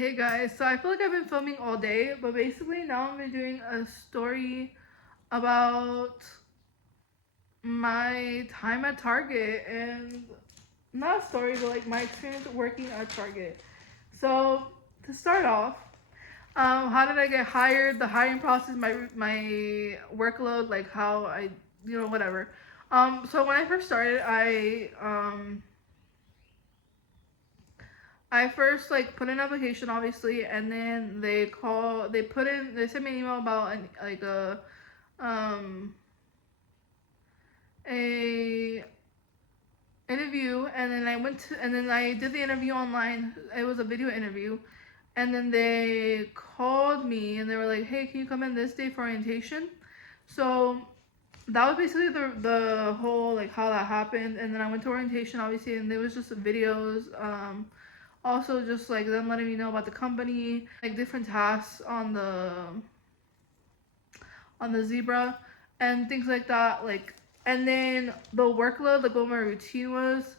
Hey guys, so I feel like I've been filming all day, but basically now I'm doing a story about my time at Target, and not a story, but like my experience working at Target. So to start off, how did I get hired? The hiring process, my workload, like how I, whatever. So when I first started, I first like put in an application, obviously, and then they sent me an email about um a interview, and then I did the interview online. It was a video interview, and then they called me and they were like, "Hey, can you come in this day for orientation?" So that was basically the whole like how that happened, and then I went to orientation, obviously, and there was just some videos. Also just like them letting me know about the company, like different tasks on the zebra and things like that, like, and then the workload, like what my routine was.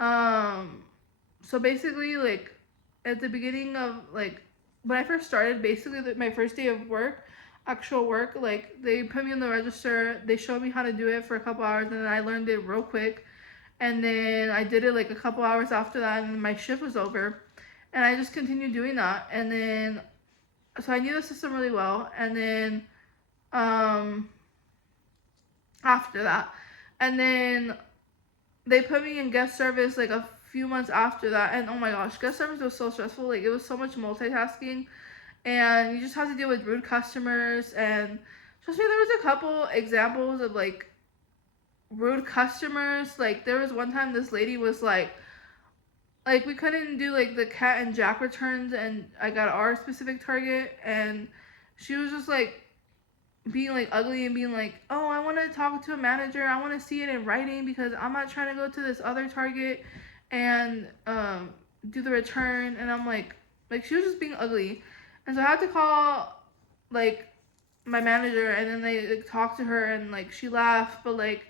So basically, like at the beginning of like when I first started, basically my first day of work, actual work, like they put me in the register, they showed me how to do it for a couple hours, and then I learned it real quick, and then I did it like a couple hours after that, and my shift was over, and I just continued doing that, and then so I knew the system really well, and then um after that, and then they put me in guest service like a few months after that, and oh my gosh, guest service was so stressful. Like it was so much multitasking, and you just have to deal with rude customers, and trust me, there was a couple examples of like rude customers. Like there was one time this lady was like we couldn't do like the cat and jack returns, and I got our specific target, and she was just like being like ugly and being like, "Oh, I want to talk to a manager. I want to see it in writing because I'm not trying to go to this other Target and do the return." And I'm like she was just being ugly, and so I had to call like my manager, and then they like talked to her, and like she laughed, but like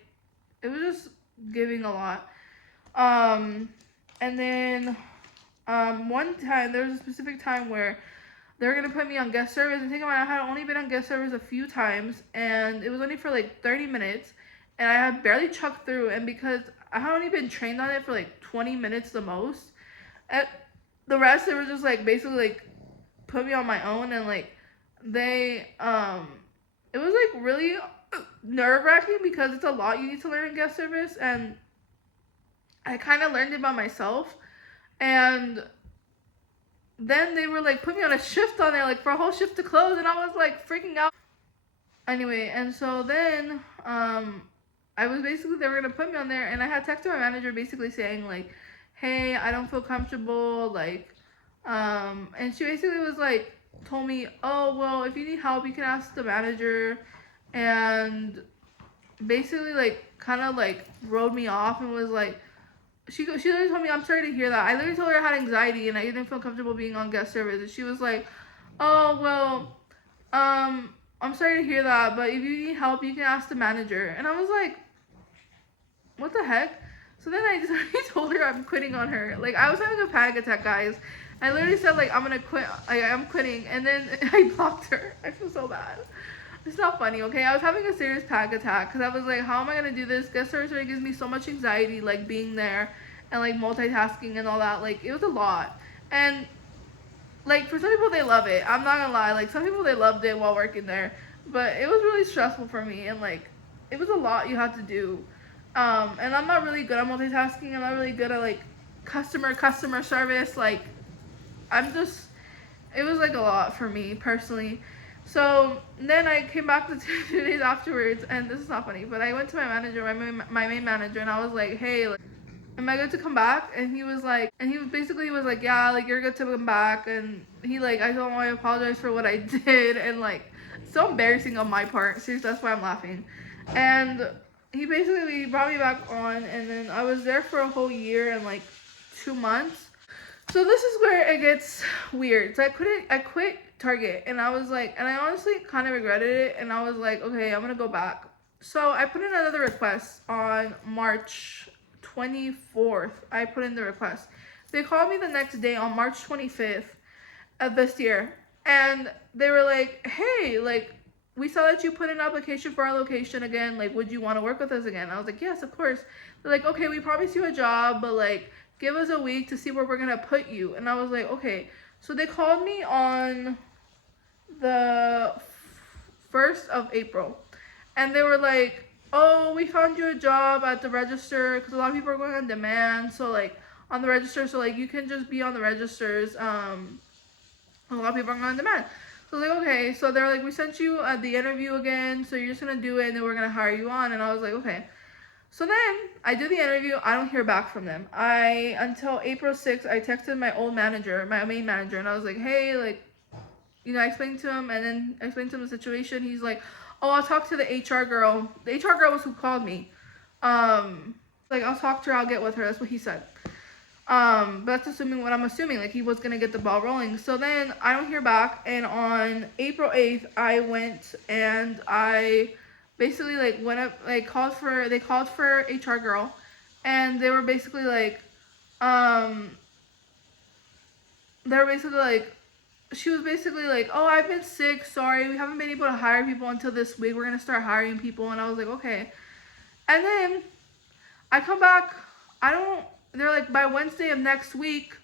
it was just giving a lot. Um, and then one time there was a specific time where they were gonna put me on guest service, and think about it, I had only been on guest service a few times, and it was only for like 30 minutes, and I had barely chucked through, and because I had only been trained on it for like 20 minutes the most, at the rest they were just like basically like put me on my own, and like they it was like really nerve-wracking because it's a lot you need to learn in guest service, and I kind of learned it by myself, and then they were like put me on a shift on there, like for a whole shift to close, and I was like freaking out. Anyway, and so then I was basically, they were gonna put me on there, and I had texted my manager basically saying like, "Hey, I don't feel comfortable," like and she basically was like told me, "Oh, well, if you need help you can ask the manager," and basically like kind of like rode me off, and was like, she literally told me, "I'm sorry to hear that." I literally told her I had anxiety and I didn't feel comfortable being on guest service, and she was like, "Oh, well, I'm sorry to hear that, but if you need help you can ask the manager." And I was like, what the heck? So then I just told her I'm quitting on her. Like I was having a panic attack, guys. I literally said like I'm gonna quit, like I'm quitting, and then I blocked her. I feel so bad. It's not funny, okay? I was having a serious panic attack because I was like, how am I gonna do this? Guest service already gives me so much anxiety, like being there and like multitasking and all that. Like it was a lot, and like for some people they love it. I'm not gonna lie. Like some people they loved it while working there, but it was really stressful for me, and like it was a lot you had to do. And I'm not really good at multitasking. I'm not really good at like customer service. Like I'm just, it was like a lot for me personally. So then I came back the 2 days afterwards, and this is not funny, but I went to my manager, my main manager, and I was like, "Hey, like, am I good to come back?" And he was like, he was like, "Yeah, like you're good to come back." And he like, I told him I apologize for what I did, and like so embarrassing on my part. Seriously, that's why I'm laughing. And he basically brought me back on, and then I was there for a whole year and like 2 months. So this is where it gets weird. So I quit Target, and I was like, and I honestly kind of regretted it, and I was like, okay, I'm gonna go back. So I put in another request on March 24th. I put in the request. They called me the next day on March 25th, this year. And they were like, hey, like, we saw that you put in an application for our location again. Like, would you want to work with us again? I was like, yes, of course. They're like, okay, we promised you a job, but like, give us a week to see where we're gonna put you. And I was like, okay. So they called me on the 1st of April, and they were like, oh, we found you a job at the register, because a lot of people are going on demand, so like on the register, so like you can just be on the registers. A lot of people are going on demand. So I was like, okay. So they're like, we sent you the interview again, so you're just gonna do it and then we're gonna hire you on. And I was like, okay. So then I do the interview. I don't hear back from them. Until April 6th, I texted my old manager, my main manager, and I was like, hey, like, you know, I explained to him, and then I explained to him the situation. He's like, oh, I'll talk to the HR girl. The HR girl was who called me. Like, I'll talk to her, I'll get with her. That's what he said. But that's assuming what I'm assuming, like he was gonna get the ball rolling. So then I don't hear back, and on April 8th, I went and I basically like went up, like they called for HR girl, and they were basically like, she was basically like, oh, I've been sick, sorry, we haven't been able to hire people until this week, we're gonna start hiring people. And I was like, okay. And then I come back, they're like, by Wednesday of next week,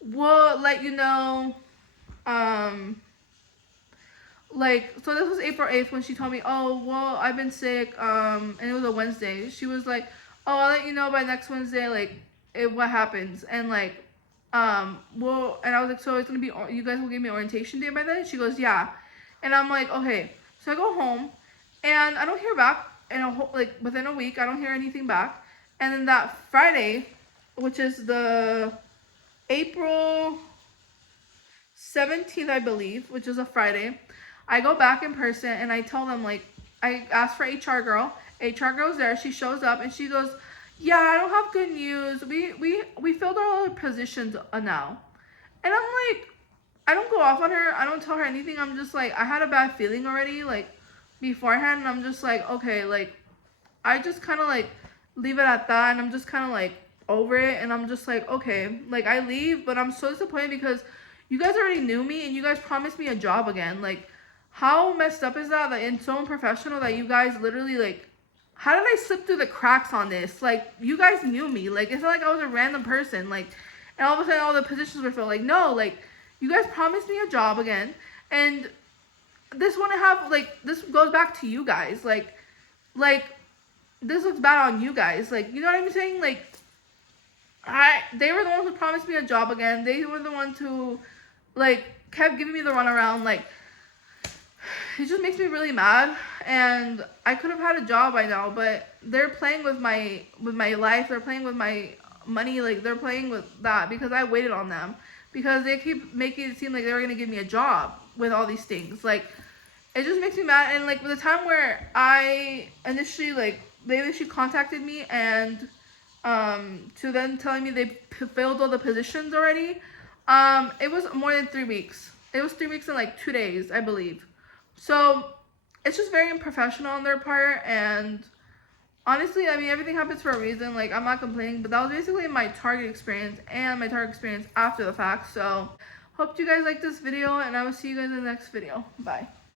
we'll let you know. So this was April 8th when she told me, oh, well, I've been sick, and it was a Wednesday. She was like, oh, I'll let you know by next Wednesday, like, what happens. And like, and I was like, so it's gonna be, you guys will give me orientation day by then? She goes, yeah. And I'm like, okay. So I go home, and I don't hear back, and like, within a week, I don't hear anything back. And then that Friday, which is the April 17th, I believe, which is a Friday, I go back in person and I tell them, like, I asked for HR girl. HR girl's there. She shows up and she goes, yeah, I don't have good news. We filled all the positions now. And I'm like, I don't go off on her. I don't tell her anything. I'm just like, I had a bad feeling already, like, beforehand. And I'm just like, okay, like, I just kind of like leave it at that. And I'm just kind of like over it. And I'm just like, okay, like, I leave, but I'm so disappointed because you guys already knew me and you guys promised me a job again. Like, how messed up is that? Like, and so unprofessional that you guys literally, like, how did I slip through the cracks on this? Like, you guys knew me. Like, it's not like I was a random person. Like, and all of a sudden all the positions were filled. Like, no, like, you guys promised me a job again. And this wouldn't have, like, this goes back to you guys. Like, this looks bad on you guys. Like, you know what I'm saying? Like, they were the ones who promised me a job again. They were the ones who, like, kept giving me the runaround. Like, it just makes me really mad. And I could have had a job by now, but they're playing with my life. They're playing with my money. Like, they're playing with that because I waited on them, because they keep making it seem like they were gonna give me a job with all these things. Like, it just makes me mad. And like, the time where I initially, like, they initially contacted me and to then telling me they filled all the positions already, it was more than 3 weeks. It was 3 weeks and like 2 days, I believe. So it's just very unprofessional on their part. And honestly, I mean, everything happens for a reason. Like, I'm not complaining, but that was basically my Target experience and my Target experience after the fact. So hope you guys like this video, and I will see you guys in the next video. Bye.